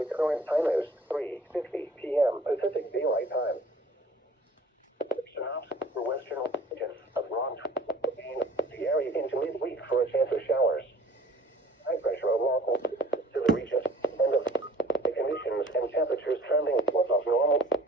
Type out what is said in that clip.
The current time is 3:50 p.m. Pacific Daylight Time. Synopsis for western region of Ron. The area into midweek for a chance of showers. High pressure of local to the region. And of the conditions and temperatures trending above normal.